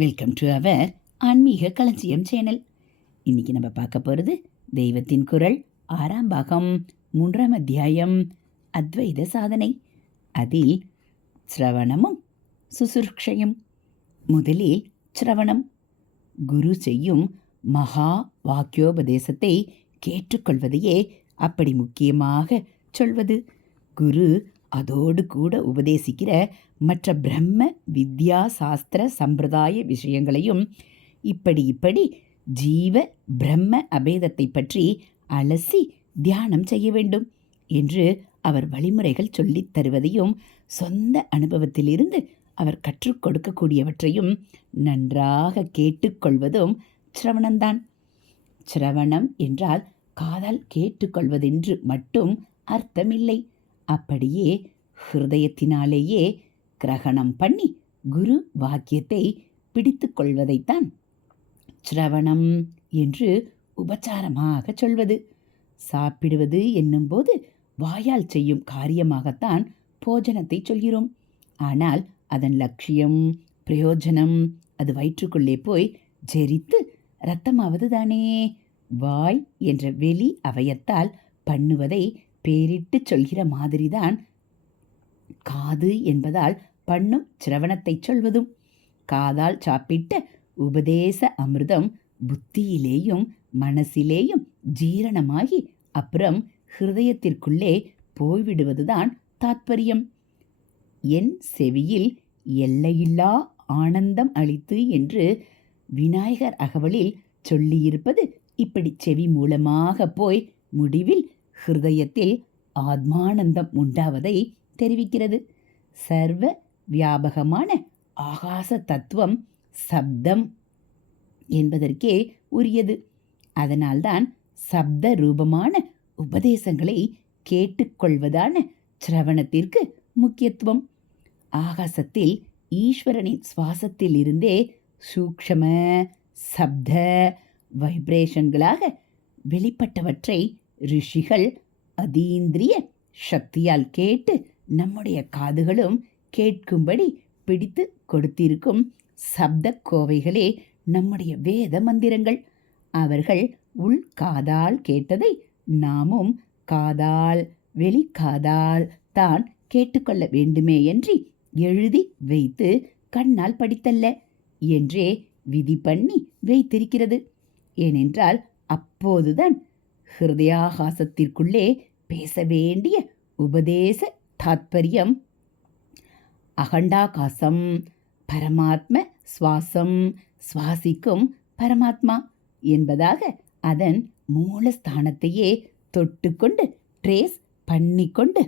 Welcome to our ஆன்மீக களஞ்சியம் channel இன்னைக்கு நம்ம பார்க்க போகிறது தெய்வத்தின் குரல் ஆறாம் பாகம் மூன்றாம் அத்தியாயம் அத்வைத சாதனை. அதில் சிரவணமும் சுசுருக்ஷையும். முதலில் சிரவணம். குரு செய்யும் மகா வாக்கியோபதேசத்தை கேட்டுக்கொள்வதையே அப்படி முக்கியமாக சொல்வது. குரு அதோடு கூட உபதேசிக்கிற மற்ற பிரம்ம வித்யா சாஸ்திர சம்பிரதாய விஷயங்களையும் இப்படி இப்படி ஜீவ பிரம்ம அபேதத்தை பற்றி அலசி தியானம் செய்ய வேண்டும் என்று அவர் வழிமுறைகள் சொல்லித் தருவதையும் சொந்த அனுபவத்திலிருந்து அவர் கற்றுக் கொடுக்கக்கூடியவற்றையும் நன்றாக கேட்டுக்கொள்வதும் சிரவணம்தான். சிரவணம் என்றால் காதால் கேட்டுக்கொள்வதென்று மட்டும் அர்த்தமில்லை. அப்படியே ஹிருதயத்தினாலேயே கிரகணம் பண்ணி குரு வாக்கியத்தை பிடித்து கொள்வதைத்தான் சிரவணம் என்று உபச்சாரமாக சொல்வது. சாப்பிடுவது என்னும்போது வாயால் செய்யும் காரியமாகத்தான் போஜனத்தை சொல்கிறோம். ஆனால் அதன் லட்சியம் பிரயோஜனம் அது வயிற்றுக்குள்ளே போய் ஜெரித்து ரத்தமாவது தானே வாய் என்ற வெளி அவயத்தால் பண்ணுவதை பேரிட்டு சொல்கிற மாதிரிதான் காது என்பதால் பண்ணும் சிரவணத்தை சொல்வதும். காதால் சாப்பிட்ட உபதேச அமிர்தம் புத்தியிலேயும் மனசிலேயும் ஜீரணமாகி அப்புறம் ஹிருதயத்திற்குள்ளே போய்விடுவதுதான் தாத்பரியம். என் செவியில் எல்லையில்லா ஆனந்தம் அளித்து என்று விநாயகர் அகவலில் சொல்லியிருப்பது இப்படி செவி மூலமாக போய் முடிவில் ஹிருதயத்தில் ஆத்மானந்தம் உண்டாவதை தெரிவிக்கிறது. சர்வ வியாபகமான ஆகாச தத்துவம் சப்தம் என்பதற்கே உரியது. அதனால்தான் சப்த ரூபமான உபதேசங்களை கேட்டுக்கொள்வதான சிரவணத்திற்கு முக்கியத்துவம். ஆகாசத்தில் ஈஸ்வரனின் சுவாசத்தில் இருந்தே சூக்ஷம சப்த வைப்ரேஷன்களாக வெளிப்பட்டவற்றை ரிஷிகள் அதீந்திரிய சக்தியால் கேட்டு நம்முடைய காதுகளும் கேட்கும்படி பிடித்து கொடுத்திருக்கும் சப்த கோவைகளே நம்முடைய வேத மந்திரங்கள். அவர்கள் உள் காதால் கேட்டதை நாமும் காதால் வெளிக்காதால் தான் கேட்டுக்கொள்ள வேண்டுமே என்று எழுதி வைத்து கண்ணால் படித்தல்ல என்றே விதி பண்ணி வைத்திருக்கிறது. ஏனென்றால் அப்போதுதான் ஹிருதயாகாசத்திற்குள்ளே பேச வேண்டிய உபதேச தாத்பரியம். அகண்டாகாசம் பரமாத்ம சுவாசம் சுவாசிக்கும் பரமாத்மா என்பதாக அதன் மூலஸ்தானத்தையே தொட்டுக்கொண்டு ட்ரேஸ் பண்ணிக்கொண்டு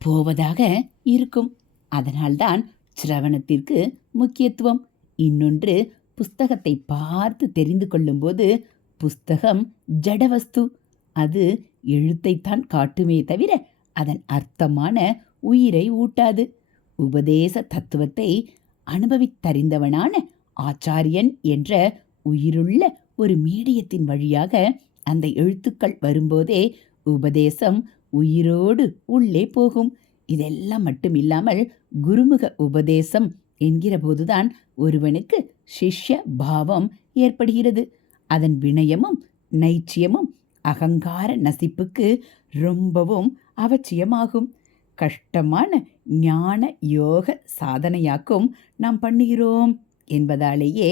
போவதாக இருக்கும். அதனால்தான் சிரவணத்திற்கு முக்கியத்துவம். இன்னொன்று புஸ்தகத்தை பார்த்து தெரிந்து கொள்ளும்போது புஸ்தகம் ஜடவஸ்து. அது எழுத்தைத்தான் காட்டுமே தவிர அதன் அர்த்தமான உயிரை ஊட்டாது. உபதேச தத்துவத்தை அனுபவித்தறிந்தவனான ஆச்சாரியன் என்ற உயிருள்ள ஒரு மீடியத்தின் வழியாக அந்த எழுத்துக்கள் வரும்போதே உபதேசம் உயிரோடு உள்ளே போகும். இதெல்லாம் மட்டும் இல்லாமல் குருமுக உபதேசம் என்கிற போதுதான் ஒருவனுக்கு சிஷ்ய பாவம் ஏற்படுகிறது. அதன் வினயமும் நைச்சியமும் அகங்கார நசிப்புக்கு ரொம்பவும் அவசியமாகும். கஷ்டமான ஞான யோக சாதனையாக்கும் நாம் பண்ணுகிறோம் என்பதாலேயே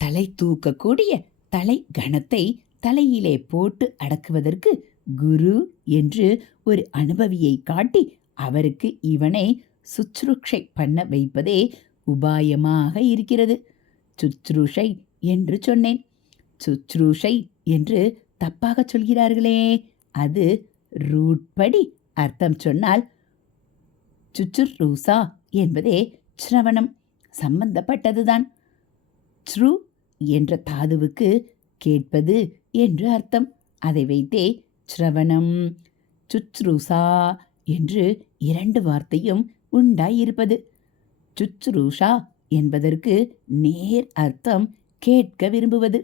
தலை தூக்கக்கூடிய தலை கணத்தை தலையிலே போட்டு அடக்குவதற்கு குரு என்று ஒரு அனுபவியை காட்டி அவருக்கு இவனை சுச்ருஷை பண்ண வைப்பதே உபாயமாக இருக்கிறது. சுச்ருஷை என்று சொன்னேன். சுச்ரூஷை என்று தப்பாக சொல்கிறார்களே. அது ரூட்படி அர்த்தம் சொன்னால் சுச்சுரூசா என்பதே சிரவணம் சம்பந்தப்பட்டதுதான். ச்ரு என்ற தாதுவுக்கு கேட்பது என்று அர்த்தம். அதை வைத்தே சிரவணம் சுச்ரூசா என்று இரண்டு வார்த்தையும் உண்டாயிருப்பது. சுச்ரூஷா என்பதற்கு நேர் அர்த்தம் கேட்க விரும்புவது?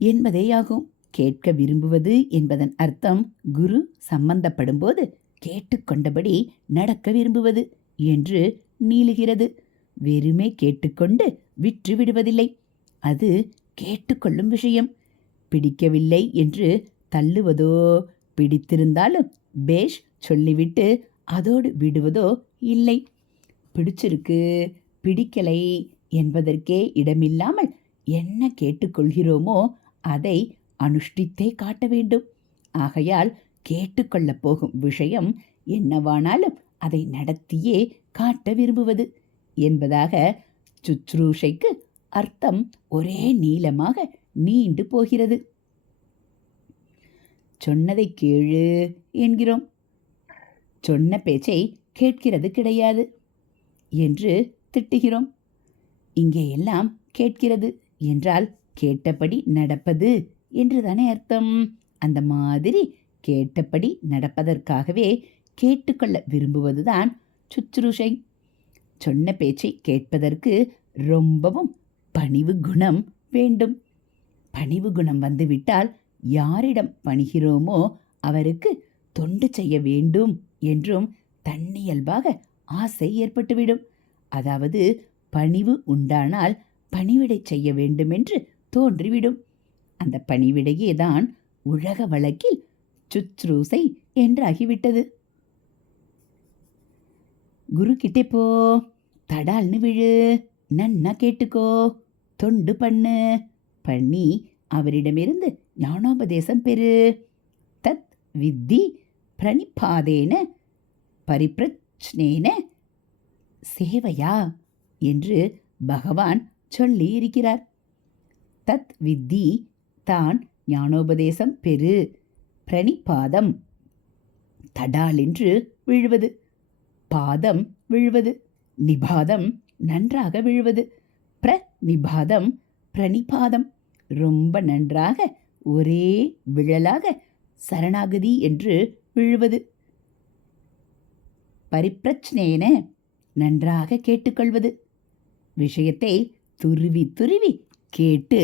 என்பதேயாகும். கேட்க விரும்புவது என்பதன் அர்த்தம் குரு சம்பந்தப்படும்போது கேட்டுக்கொண்டபடி நடக்க விரும்புவது என்று நீளுகிறது. வெறுமே கேட்டுக்கொண்டு விற்று விடுவதில்லை. அது கேட்டுக்கொள்ளும் விஷயம். பிடிக்கவில்லை என்று தள்ளுவதோ பிடித்திருந்தாலும் பேஷ் சொல்லிவிட்டு அதோடு விடுவதோ இல்லை. பிடிச்சிருக்கு பிடிக்கலை என்பதற்கே இடமில்லாமல் என்ன கேட்டுக்கொள்கிறோமோ அதை அனுஷ்டித்தே காட்ட வேண்டும். ஆகையால் கேட்டுக்கொள்ளப் போகும் விஷயம் என்னவானாலும் அதை நடத்தியே காட்ட விரும்புவது என்பதாக சுச்ரூஷைக்கு அர்த்தம் ஒரே நீளமாக நீண்டு போகிறது. சொன்னதை கேளு என்கிறோம். சொன்ன பேச்சை கேட்கிறது கிடையாது என்று திட்டுகிறோம். இங்கே எல்லாம் கேட்கிறது. என்றால் கேட்டபடி நடப்பது என்று தானே அர்த்தம். அந்த மாதிரி கேட்டபடி நடப்பதற்காகவே கேட்டுக்கொள்ள விரும்புவதுதான் சுச்சுருஷை சொன்ன பேச்சை கேட்பதற்கு ரொம்பவும் பணிவு குணம் வேண்டும். பணிவு குணம் வந்துவிட்டால் யாரிடம் பணிகிறோமோ அவருக்கு தொண்டு செய்ய வேண்டும் என்றும் தன்னியல்பாக ஆசை ஏற்பட்டுவிடும். அதாவது பணிவு உண்டானால் பணிவிடை செய்ய வேண்டுமென்று தோன்றிவிடும். அந்த பணிவிடையே தான் உலக வழக்கில் சுச்ரூசை என்றாகிவிட்டது. குரு கிட்டே போ தடால்னு விழு நன்னா கேட்டுக்கோ தொண்டு பண்ணு பண்ணி அவரிடமிருந்து ஞானோபதேசம் பெறு. தத் வித்தி பிரணிபாதேன பரிப்பிரச்னேன சேவையா? என்று பகவான் சொல்லி இருக்கிறார் தத் வித்தி தான் ஞானோபதேசம் பெறு பிரணிபாதம் தடாலென்று விழுவது பாதம் விழுவது நிபாதம் நன்றாக விழுவது பிர நிபாதம் பிரணிபாதம் ரொம்ப நன்றாக ஒரே விழலாக சரணாகதி என்று விழுவது. பரிப்பிரச்சனேன நன்றாக கேட்டுக்கொள்வது. விஷயத்தை துருவி துருவி கேட்டு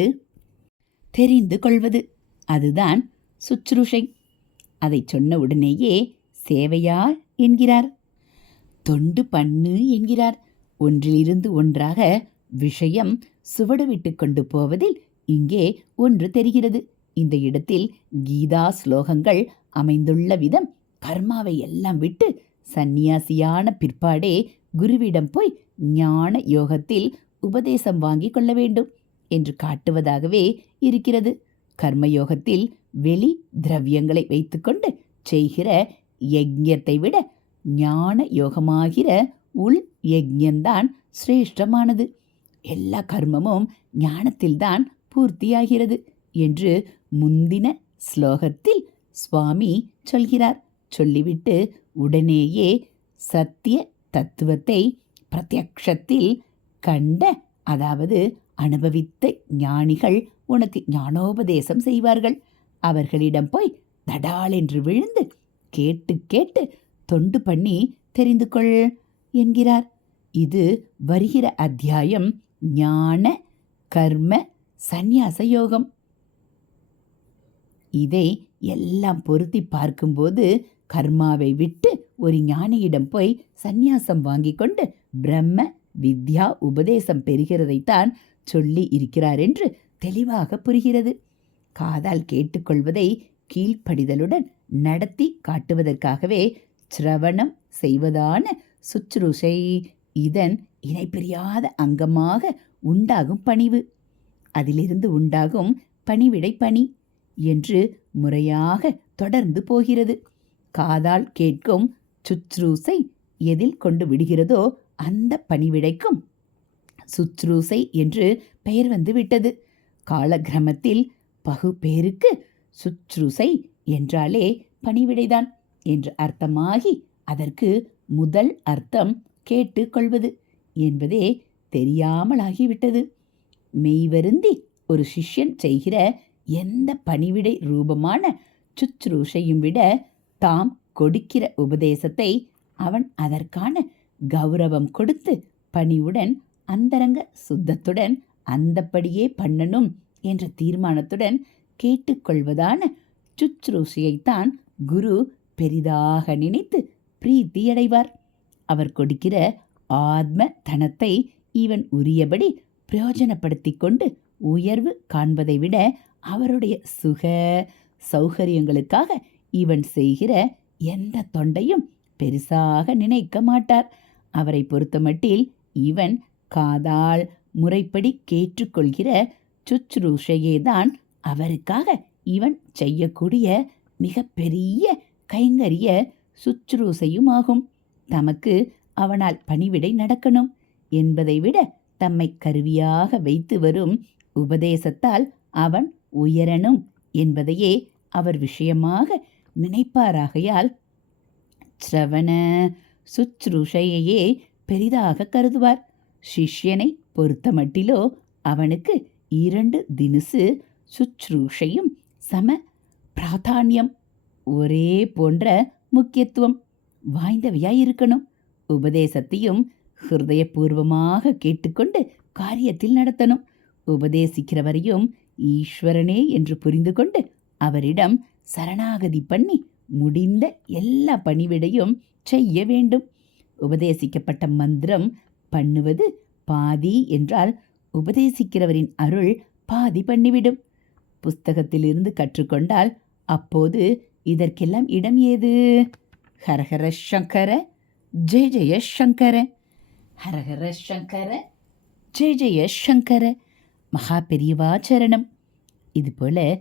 தெரிந்து கொள்வது. அதுதான் சுற்றுஷை அதை சொன்ன உடனேயே சேவையா என்கிறார். தொண்டு பண்ணு என்கிறார். ஒன்றிலிருந்து ஒன்றாக விஷயம் சுவடுவிட்டு கொண்டு போவதில் இங்கே ஒன்று தெரிகிறது. இந்த இடத்தில் கீதா ஸ்லோகங்கள் அமைந்துள்ள விதம் கர்மாவை எல்லாம் விட்டு சந்நியாசியான பிற்பாடே குருவிடம் போய் ஞான யோகத்தில் உபதேசம் வாங்கி கொள்ள வேண்டும் என்று காட்டுவதாகவே இருக்கிறது. கர்மயோகத்தில் வெளி திரவியங்களை வைத்துக்கொண்டு செய்கிற யஜ்யத்தை விட ஞான யோகமாகிற உள் யஜ்யந்தான் சிரேஷ்டமானது. எல்லா கர்மமும் ஞானத்தில்தான் பூர்த்தியாகிறது என்று முந்தின ஸ்லோகத்தில் சுவாமி சொல்கிறார். சொல்லிவிட்டு உடனேயே சத்திய தத்துவத்தை பிரத்யக்ஷத்தில் கண்ட அதாவது அனுபவித்த ஞானிகள் உனக்கு ஞானோபதேசம் செய்வார்கள். அவர்களிடம் போய் தடால் என்று விழுந்து கேட்டு கேட்டு தொண்டு பண்ணி தெரிந்து கொள் என்கிறார். இது வருகிற அத்தியாயம் ஞான கர்ம சந்நியாச யோகம். இதை எல்லாம் பொருத்தி பார்க்கும்போது கர்மாவை விட்டு ஒரு ஞானியிடம் போய் சந்நியாசம் வாங்கி கொண்டு பிரம்ம வித்யா உபதேசம் பெறுகிறதைத்தான் சொல்லி இருக்கிறார் என்று தெளிவாக புரிகிறது. காதால் கேட்டுக்கொள்வதை கீழ்ப்படிதலுடன் நடத்தி காட்டுவதற்காகவே சிரவணம் செய்வதான சுற்றுருஷை இதன் இணைப்பிரியாத அங்கமாக உண்டாகும் பணிவு. அதிலிருந்து உண்டாகும் பணிவிடை பணி என்று முறையாக தொடர்ந்து போகிறது. காதால் கேட்கும் சுற்றூசை எதில் கொண்டு விடுகிறதோ அந்த பணிவிடைக்கும் சுற்றூசை என்று பெயர் வந்து விட்டது. காலக்கிரமத்தில் பகுபேருக்கு சுற்றுசை என்றாலே பணிவிடைதான் என்று அர்த்தமாகி அதற்கு முதல் அர்த்தம் கேட்டுக்கொள்வது என்பதே தெரியாமலாகிவிட்டது. மெய்வருந்தி ஒரு சிஷ்யன் செய்கிற எந்த பணிவிடை ரூபமான சுற்றுசையும் விட தாம் கொடுக்கிற உபதேசத்தை அவன் அதற்கான கௌரவம் கொடுத்து பணிவுடன் அந்தரங்க சுத்தத்துடன் அந்தப்படியே பண்ணணும் என்ற தீர்மானத்துடன் கேட்டுக்கொள்வதான சுச்ரூஷையைத்தான் குரு பெரிதாக நினைத்து பிரீத்தியடைவார். அவர் கொடுக்கிற ஆத்ம தனத்தை இவன் உரியபடி பிரயோஜனப்படுத்திக் கொண்டு உயர்வு காண்பதை விட அவருடைய சுக சௌகரியங்களுக்காக இவன் செய்கிற எந்த தொண்டையும் பெருசாக நினைக்க மாட்டார். அவரை பொறுத்தமட்டில் இவன் காதால் முறைப்படி கேட்டுக்கொள்கிற சுச்ரூஷையேதான் அவருக்காக இவன் செய்யக்கூடிய மிகப்பெரிய கைங்கரிய சுற்றுசையுமாகும் தமக்கு அவனால் பணிவிடை நடக்கணும். என்பதை விட தம்மை கருவியாக வைத்து வரும் உபதேசத்தால் அவன் உயரணும் என்பதையே அவர் விஷயமாக நினைப்பாராகையால் சிரவண சுச்ரூஷையையே பெரிதாக கருதுவார். சிஷ்யனை பொறுத்தமட்டிலோ அவனுக்கு இரண்டு தினுசு சுச்ரூஷையும் சம பிராதானியம் ஒரே போன்ற முக்கியத்துவம் வாய்ந்தவையாயிருக்கணும். உபதேசத்தையும் ஹிருதயபூர்வமாக கேட்டுக்கொண்டு காரியத்தில் நடத்தணும். உபதேசிக்கிறவரையும் ஈஸ்வரனே என்று புரிந்து கொண்டு அவரிடம் சரணாகதி பண்ணி முடிந்த எல்லா பணிவிடையும் செய்ய வேண்டும். உபதேசிக்கப்பட்ட மந்திரம் பண்ணுவது பாதி என்றால் உபதேசிக்கிறவரின் அருள் பாதி பண்ணிவிடும். புஸ்தகத்திலிருந்து கற்றுக்கொண்டால் அப்போது இதற்கெல்லாம் இடம் ஏது? ஹரஹர சங்கர ஜெய ஜெய சங்கர. ஹரஹர சங்கர ஜெய ஜெய சங்கர. மகா பெரியவாச்சரணம் இதுபோல்